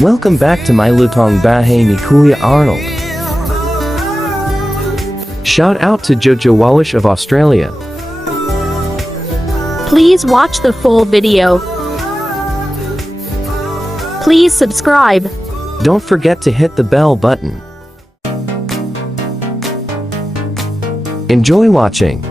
Welcome back to my Lutong Bahay ni Kuya Arnold. Shout out to Jojo Wallish of Australia. Please watch the full video. Please subscribe. Don't forget to hit the bell button. Enjoy watching.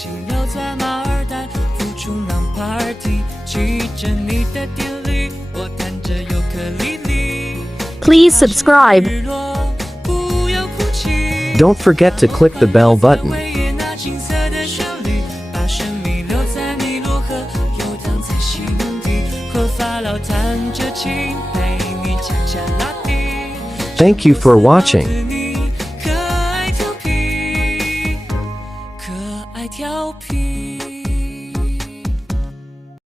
情留在马尔代夫冲浪 party， 骑着你的电驴，我弹着尤克里里。 Please subscribe. 日落不要哭泣， Don't forget to click the bell button. 维也纳金色的旋律，把生命留在尼罗河，游荡在西蒙蒂，和法老弹着琴，陪你恰恰拉蒂。 Thank you for watching. 你可爱调皮，可爱调皮。